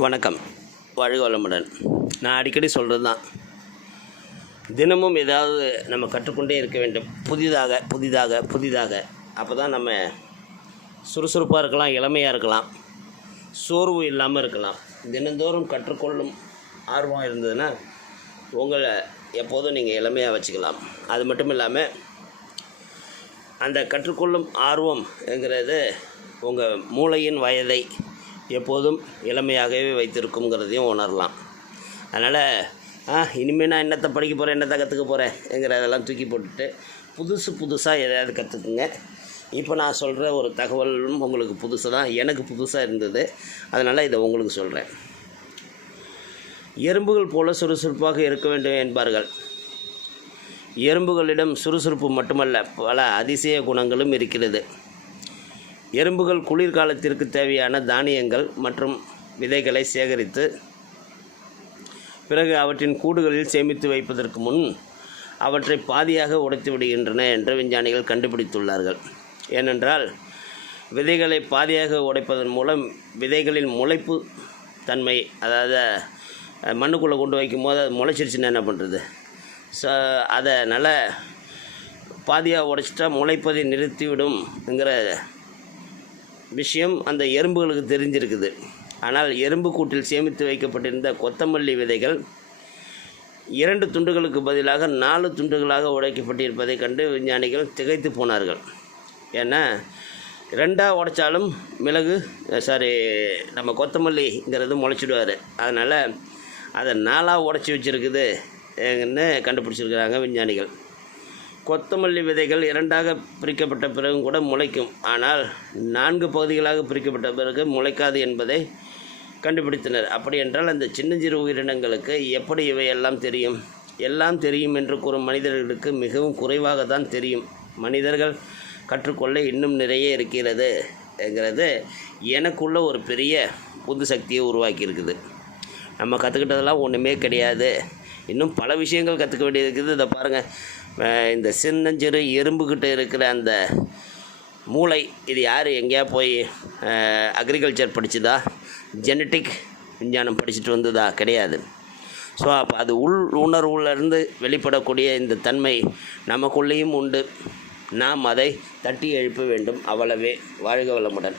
வணக்கம். வாழ்க நான் அடிக்கடி சொல்கிறது தான் தினமும் ஏதாவது நம்ம கற்றுக்கொண்டே இருக்க வேண்டும். புதிதாக புதிதாக புதிதாக. அப்போ தான் நம்ம சுறுசுறுப்பாக இருக்கலாம் இளமையாக இருக்கலாம். சோர்வு இல்லாமல் இருக்கலாம். தினந்தோறும் கற்றுக்கொள்ளும் ஆர்வம் இருந்ததுன்னா உங்களை எப்போதும் நீங்கள் இளமையாக வச்சுக்கலாம். அது மட்டும் இல்லாமல் அந்த கற்றுக்கொள்ளும் ஆர்வம்ங்கிறது உங்கள் மூளையின் வயதை எப்போதும் இளமையாகவே வைத்திருக்குங்கிறதையும் உணரலாம். அதனால் ஆ இனிமேல் நான் என்னத்தை படிக்க போகிறேன் என்னத்தை கற்றுக்க போகிறேங்கிறதெல்லாம் தூக்கி போட்டுட்டு புதுசு புதுசாக எதையாவது கற்றுக்குங்க இப்போ நான் சொல்கிற ஒரு தகவலும் உங்களுக்கு புதுசு தான். எனக்கு புதுசாக இருந்தது. அதனால் இதை உங்களுக்கு சொல்கிறேன் எறும்புகள் போல சுறுசுறுப்பாக இருக்க வேண்டும் என்பார்கள். எறும்புகளிடம் சுறுசுறுப்பு மட்டுமல்ல பல அதிசய குணங்களும் இருக்கிறது. எறும்புகள் குளிர்காலத்திற்கு தேவையான தானியங்கள் மற்றும் விதைகளை சேகரித்து பிறகு அவற்றின் கூடுகளில் சேமித்து வைப்பதற்கு முன் அவற்றை பாதியாக உடைத்து விடுகின்றன என்று விஞ்ஞானிகள் கண்டுபிடித்துள்ளார்கள். ஏனென்றால் விதைகளை பாதியாக உடைப்பதன் மூலம் விதைகளின் முளைப்பு தன்மை அதாவது மண்ணுக்குள்ளே கொண்டு வைக்கும்போது அது முளைச்சிருச்சுன்னா என்ன பண்ணுறது ஸோ அதை நல்லா பாதியாக உடைச்சிட்டா முளைப்பதை நிறுத்திவிடும்ங்கிற விஷயம் அந்த எறும்புகளுக்கு தெரிஞ்சிருக்குது. ஆனால் எறும்பு கூட்டில் சேமித்து வைக்கப்பட்டிருந்த கொத்தமல்லி விதைகள் இரண்டு துண்டுகளுக்கு பதிலாக நாலு துண்டுகளாக உடைக்கப்பட்டிருப்பதை கண்டு விஞ்ஞானிகள் திகைத்து போனார்கள். ஏன்னா ரெண்டாக உடைச்சாலும் மிளகு சாரி நம்ம கொத்தமல்லிங்கிறது முளைச்சிடுவார். அதனால் அதை நாலாக உடச்சி வச்சுருக்குதுன்னு கண்டுபிடிச்சிருக்கிறாங்க விஞ்ஞானிகள். கொத்தமல்லி விதைகள் இரண்டாக பிரிக்கப்பட்ட பிறகும் கூட முளைக்கும். ஆனால் நான்கு பகுதிகளாக பிரிக்கப்பட்ட பிறகு முளைக்காது என்பதை கண்டுபிடித்தனர். அப்படி என்றால் அந்த சின்னஞ்சிறு உயிரினங்களுக்கு எப்படி இவையெல்லாம் தெரியும்? எல்லாம் தெரியும் என்று கூறும் மனிதர்களுக்கு மிகவும் குறைவாக தான் தெரியும். மனிதர்கள் கற்றுக்கொள்ள இன்னும் நிறைய இருக்கிறது என்கிறது. எனக்குள்ள ஒரு பெரிய புது சக்தியை உருவாக்கி இருக்குது நம்ம கற்றுக்கிட்டதெல்லாம் ஒன்றுமே கிடையாது. இன்னும் பல விஷயங்கள் கற்றுக்க வேண்டியது இருக்குது. இதை பாருங்கள் இந்த சின்னஞ்சிறு எறும்புக்கிட்ட இருக்கிற அந்த மூளை இது யார்? எங்கேயா போய் அக்ரிகல்ச்சர் படிச்சுதா? ஜெனட்டிக் விஞ்ஞானம் படிச்சுட்டு வந்ததா? கிடையாது. ஸோ அப்போ அது உள் உணர்வுலேருந்து வெளிப்படக்கூடிய இந்த தன்மை நமக்குள்ளேயும் உண்டு. நாம் அதை தட்டி எழுப்ப வேண்டும். அவ்வளவே. வாழ்க வளமுடன்.